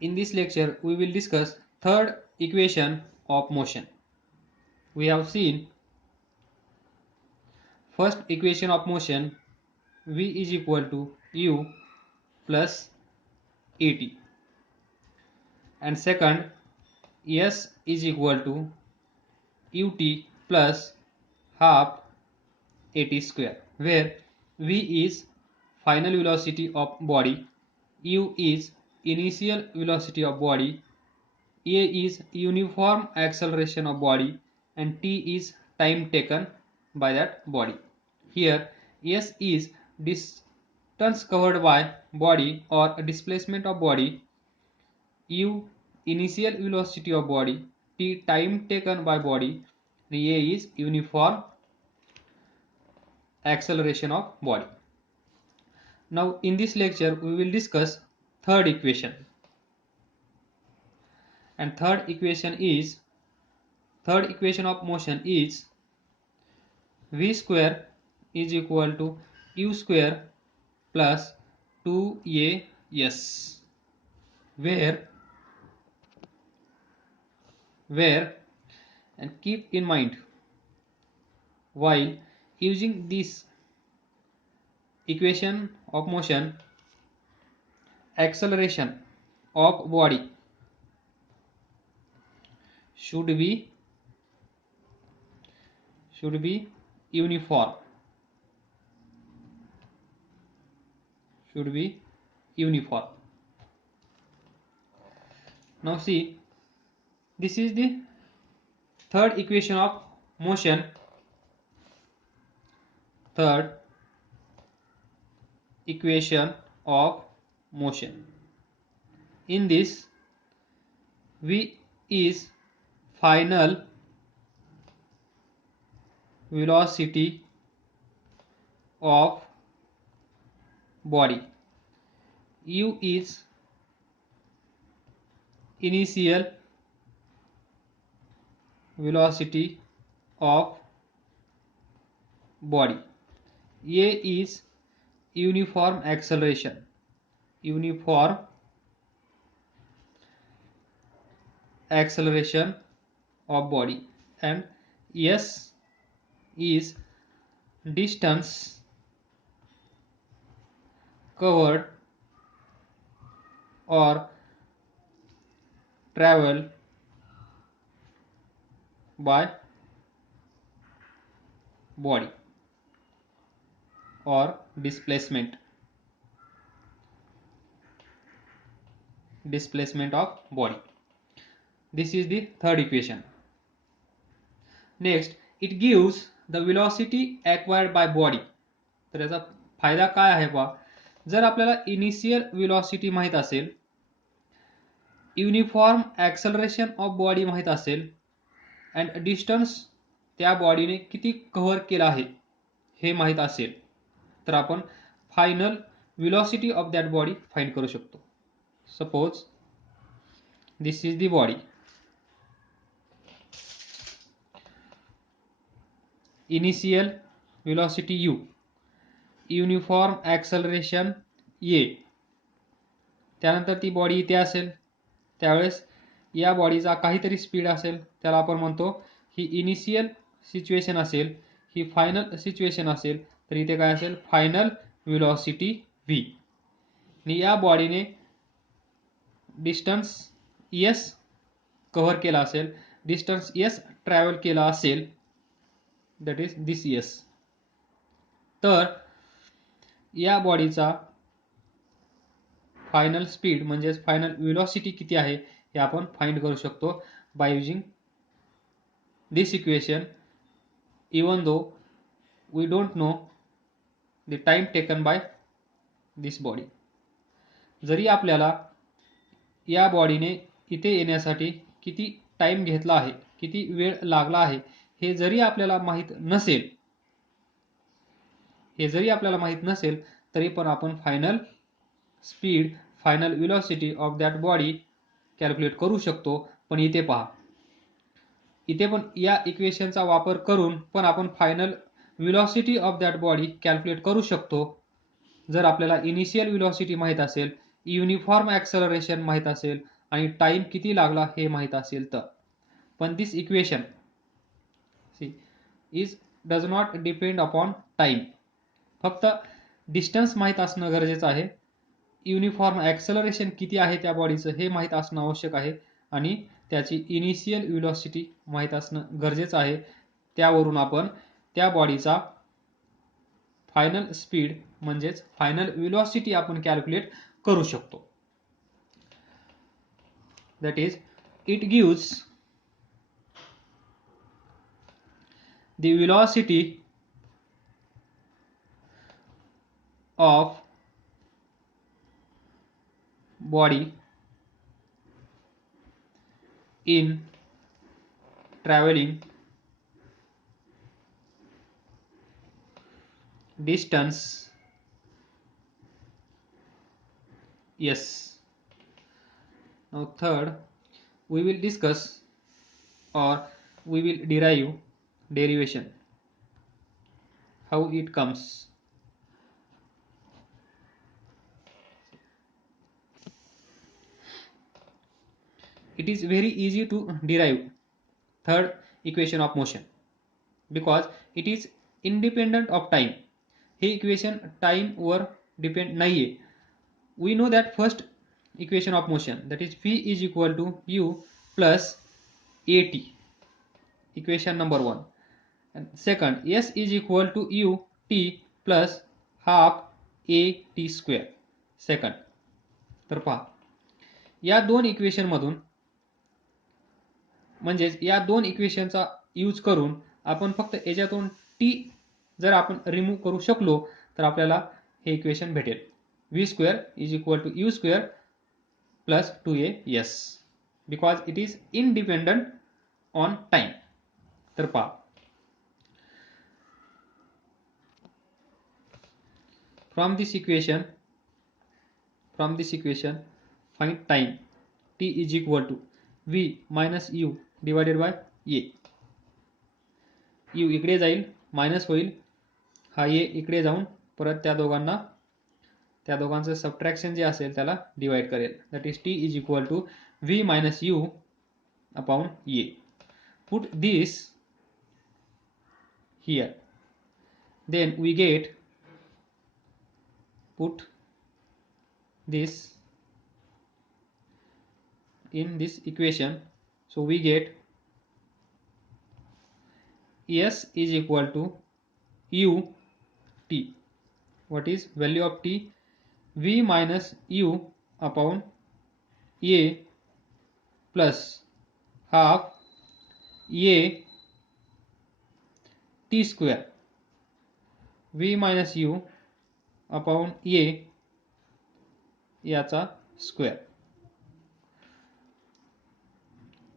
In this lecture, we will discuss third equation of motion. We have seen first equation of motion, v is equal to u plus at, and second, s is equal to ut plus half at square, where v is final velocity of body, u is initial velocity of body, a is uniform acceleration of body, and t is time taken by that body. Here s is distance covered by body or displacement of body, u initial velocity of body, t time taken by body, and a is uniform acceleration of body. Now in this lecture we will discuss third equation. And third equation of motion is v square is equal to u square plus 2as, where and keep in mind, while using this equation of motion, acceleration of body should be uniform. Now see, this is the third equation of motion. Third equation of motion. In this, v is final velocity of body, u is initial velocity of body, a is uniform acceleration of body, and s is distance covered or travel by body or displacement of body. This is the third equation. Next, it gives the velocity acquired by body. तर याचा फायदा काय आहे बा, जर आपल्याला initial velocity माहित असेल, युनिफॉर्म ॲक्सलरेशन ऑफ बॉडी माहित असेल, अँड डिस्टन्स त्या बॉडीने किती कव्हर केला आहे हे माहित असेल, तर आपण final velocity of that body find करू शकतो. Suppose this is the body, initial velocity u, uniform acceleration a, त्यानंतर ती बॉडी इथे असेल, त्यावेळेस या बॉडीचा काहीतरी स्पीड असेल, त्याला आपण म्हणतो ही इनिशियल सिच्युएशन असेल, ही फायनल सिच्युएशन असेल, तर इथे काय असेल, फायनल वेलोसिटी v. आणि या बॉडीने डिस्टन्स s कव्हर केला असेल, डिस्टन्स s ट्रॅव्हल केला असेल, दॅट इज दिस s. तर या बॉडीचा फायनल स्पीड म्हणजे फायनल वेलोसिटी किती आहे हे आपण फाइंड करू शकतो by using this equation, even though we don't know the time taken by this body. जरी आपल्याला या बॉडीने इथे येण्यासाठी किती टाइम घेतला आहे, किती वेळ लागला आहे, हे जरी आपल्याला माहित नसेल, तरी पण आपण final speed, final velocity of that body calculate करू शकतो. पण इथे पहा, इथे पण या इक्वेशनचा वापर करून पण आपण final velocity of that body calculate करू शकतो, जर आपल्याला इनिशियल वेलोसिटी माहित असेल, युनिफॉर्म ॲक्सलरेशन माहीत असेल आणि टाईम किती लागला हे माहीत असेल तर. पण this equation does not depend upon time. फक्त डिस्टन्स माहीत असणं गरजेचं आहे. युनिफॉर्म ॲक्सलरेशन किती आहे त्या बॉडीचं हे माहीत असणं आवश्यक आहे आणि त्याची इनिशियल व्हेलॉसिटी माहीत असणं गरजेचं आहे. त्यावरून आपण त्या बॉडीचा फायनल स्पीड म्हणजेच फायनल व्हेलॉसिटी आपण कॅल्क्युलेट करू शकतो. That is it gives the velocity of body in traveling distance s. Now third, we will discuss or we will derive derivation, how it comes. It is very easy to derive third equation of motion because it is independent of time. हे equation time वर depend नाहीये. We know that first equation of motion, that is v is equal to u plus at, equation number 1. And second, s is equal to u t plus half a t square, second. तर पहा, या दोन equation मधून म्हणजेच या दोन इक्वेशनचा use करून आपण फक्त याच्यातून टी जर आपण रिमूव्ह करू शकलो तर आपल्याला हे इक्वेशन भेटेल. v square is equal to u square plus 2as because it is independent on time. तर पहा, from this equation find time t is equal to v minus u divided by a. u इकडे जाईल, minus होईल, हा a इकडे जाऊन परत त्या दोघांचं सबट्रॅक्शन जे असेल त्याला डिवाइड करेल. That is t is equal to v minus u upon a. Put this here, then we get, put this in this equation, so we get s is equal to u t. What is value of t? v minus u upon a plus half a t square. v minus u upon a याचा square.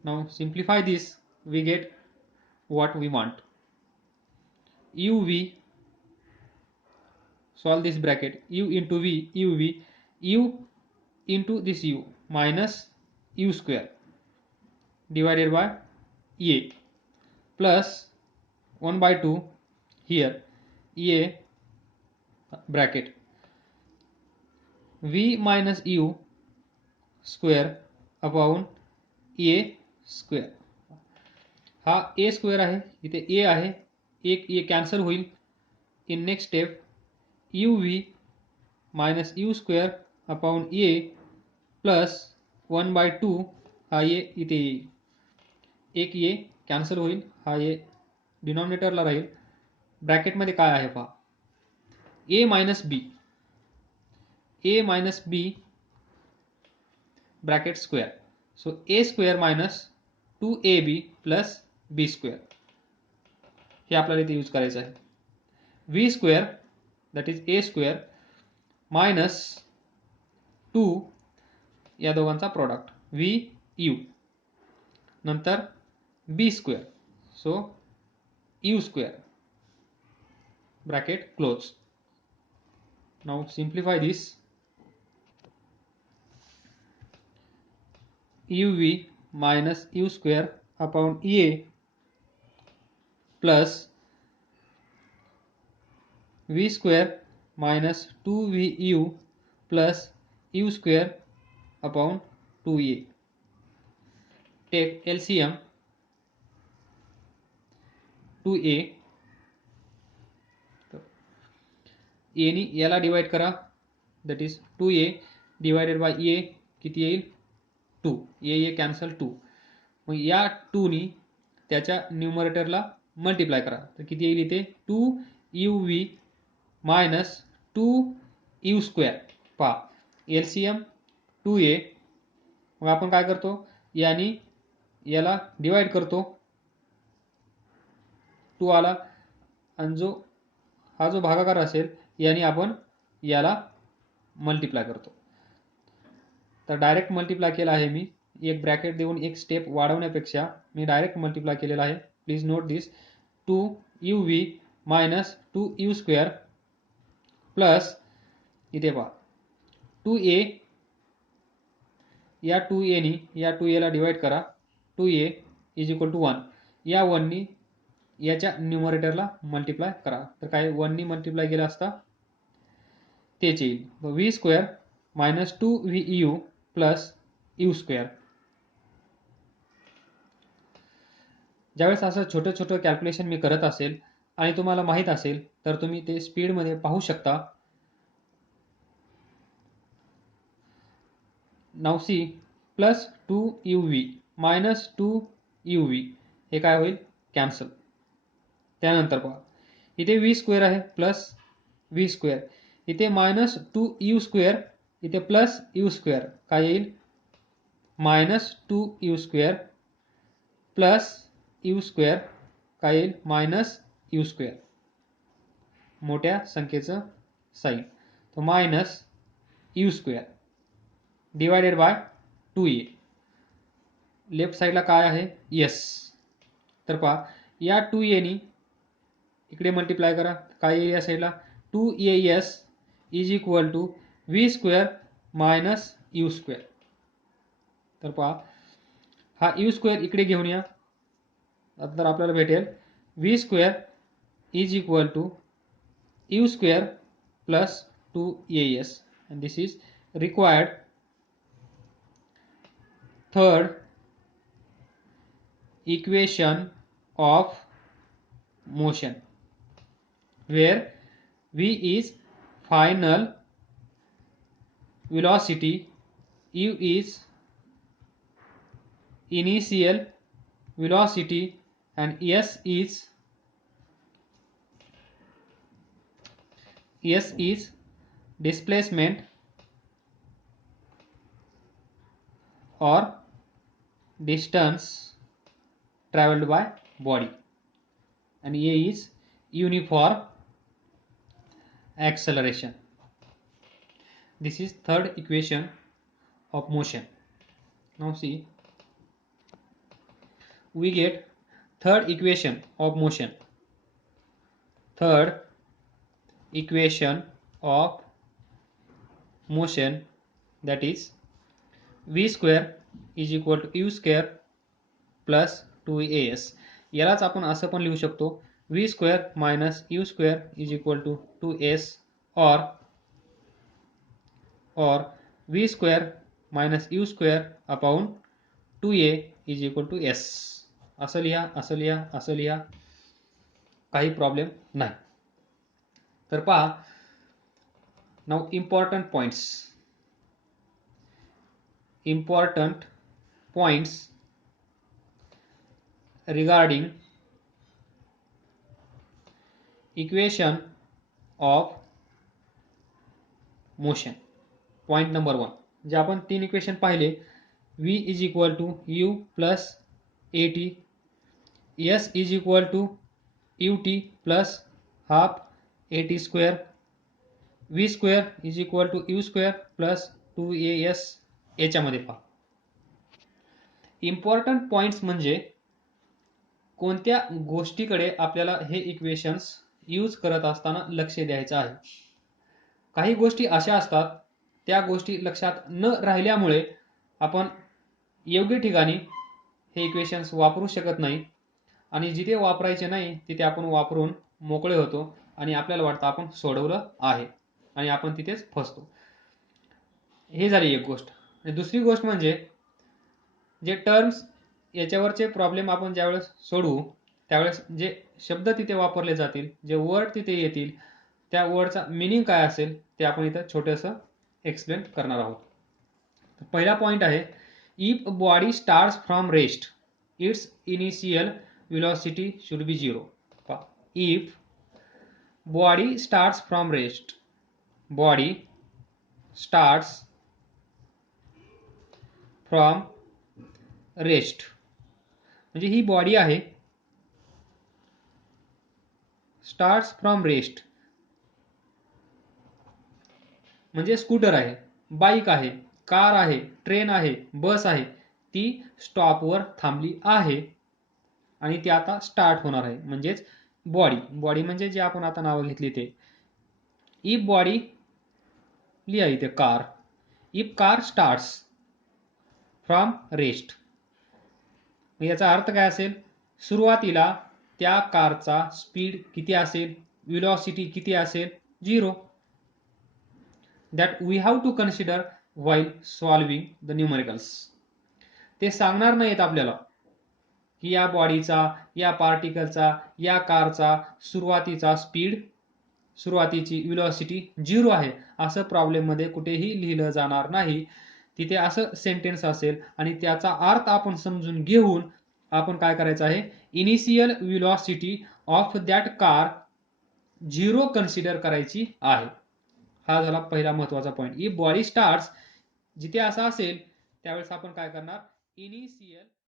Now simplify this, we get what we want. uv, solve this bracket, u into v, uv, u into this u minus u square divided by a plus 1 by 2 here a bracket v minus u square upon a square. हा a square आहे, इथे a आहे, एक a cancel होईल. In next step uv minus u square upon a plus 1 by 2, हा a इथे येईल, एक a कॅन्सल होईल, हा a डिनॉमिनेटरला राहील. ब्रॅकेटमध्ये काय आहे पहा, a minus b bracket square, so a square minus 2ab plus b square हे आपल्याला इथे यूज करायचं आहे. v square that is a square minus 2 या दोघांचा प्रोडक्ट v u नंतर b square, so u square bracket close. Now simplify this, uv minus u square upon a plus v square minus 2vu plus u square upon 2a. Take LCM 2a, a नी याला divide करा, that is 2a divided by a किती येईल 2, a cancel 2. मग या 2 नी त्याच्या न्यूमरेटरला multiply करा, तर किती येईल इथे 2uv मायनस 2u स्क्वेअर. पहा LCM 2a, मग आपण काय करतो, यानी याला डिवाइड करतो, 2 आला, आणि हा जो भागाकार असेल यानी आपण याला मल्टिप्लाय करतो. तर डायरेक्ट मल्टिप्लाय केला आहे मी, एक ब्रॅकेट देऊन एक स्टेप वाढवण्यापेक्षा मी डायरेक्ट मल्टिप्लाय केलेला आहे. Please note this, 2uv minus 2u square plus इथे पहा 2a, या 2a नी या 2a ला डिवाइड करा, 2a इज इक्वल टू 1. या 1 नी याच्या न्यूमरेटरला मल्टिप्लाय करा, तर काय 1 नी मल्टिप्लाय केला असता तेच येईल. v square minus 2vu plus u square. ज्यावेळेस असं छोटं छोटं कॅल्क्युलेशन मी करत असेल आणि तुम्हाला माहीत असेल तर तुम्ही ते स्पीडमध्ये पाहू शकता. नाव C plus 2uv minus 2uv हे काय होईल कॅन्सल. त्यानंतर पहा इथे v स्क्वेअर आहे प्लस v स्क्वेअर, इथे मायनस 2u स्क्वेअर, इथे प्लस u स्क्वेअर, काय येईल minus 2u square plus u square, काय येईल मायनस u स्क्वेअर, मोठ्या संख्येचं साइन, तो minus u square divided by 2a. Left साइडला काय आहे s, तर पहा या 2a नी इकडे मल्टिप्लाय करा, काय येईल या साइडला 2as is equal to v square minus u square. तर पहा हा u स्क्वेअर इकडे घेऊन या, तर आपल्याला भेटेल v square is equal to u square plus 2as, and this is required third equation of motion, where v is final velocity, u is initial velocity, and s is displacement or distance traveled by body, and a is uniform acceleration. This is third equation of motion. Now see, we get third equation of motion. Third equation of motion, that is v square is equal to u square plus 2as. यालाच आपण असं पण लिहू शकतो, v square minus u square is equal to 2s, or v square minus u square upon 2a is equal to s. असं लिहा, असं लिहा, असं लिहा, काही प्रॉब्लेम नाही. तर पहा, now important points regarding equation of motion. Point number 1, जे आपण 3 इक्वेशन पाहिले, v is equal to u plus at, s is equal to ut plus half at square, v square is equal to u square plus 2as. याच्यामध्ये पहा, important points म्हणजे कोणत्या गोष्टीकडे आपल्याला हे इक्वेशन्स यूज करत असताना लक्ष द्यायचं आहे. काही गोष्टी अशा असतात, त्या गोष्टी लक्षात न राहिल्यामुळे आपण योग्य ठिकाणी हे इक्वेशन्स वापरू शकत नाही, आणि जिथे वापरायचे नाही तिथे आपण वापरून मोकळे होतो आणि आपल्याला वाटतं आपण सोडवलं आहे, आणि आपण तिथेच फसतो. हे झाली एक गोष्ट. आणि दुसरी गोष्ट म्हणजे जे टर्म्स याच्यावरचे प्रॉब्लेम आपण ज्यावेळेस सोडवू त्यावेळेस जे शब्द तिथे वापरले जातील, जे वर्ड तिथे येतील, त्या वर्डचा मिनिंग काय असेल ते आपण इथं छोटंसं एक्सप्लेन करणार आहोत. पहिला पॉइंट आहे, if body starts from rest it's initial velocity should be 0. If body starts from rest, body starts from rest म्हणजे ही बॉडी आहे, स्टार्ट्स फ्रॉम रेस्ट म्हणजे स्कूटर आहे, बाईक आहे, कार आहे, ट्रेन आहे, बस आहे, ती स्टॉपवर थांबली आहे आणि ती आता स्टार्ट होणार आहे, म्हणजेच बॉडी म्हणजे जे आपण आता नावं घेतली ते. इफ बॉडी लिहा इथे car, if car starts from rest, याचा अर्थ काय असेल, सुरुवातीला त्या कारचा स्पीड किती असेल, व्हेलॉसिटी किती असेल, 0. That we have to consider while solving the numericals. ते सांगणार नाहीत आपल्याला की या बॉडीचा, या पार्टिकलचा, या कारचा सुरुवातीचा स्पीड, सुरुवातीची व्हेलॉसिटी 0 आहे, असं प्रॉब्लेम मध्ये कुठेही लिहिलं जाणार नाही. तिथे असं सेंटेन्स असेल आणि त्याचा अर्थ आपण समजून घेऊन आपण काय करायचं आहे, initial velocity of that car 0 consider करायची आहे. हा झाला पहिला महत्वाचा पॉइंट. इफ बॉडी स्टार्ट्स, जिथे असं असेल त्यावेळेस आपण काय करणार, इनिशियल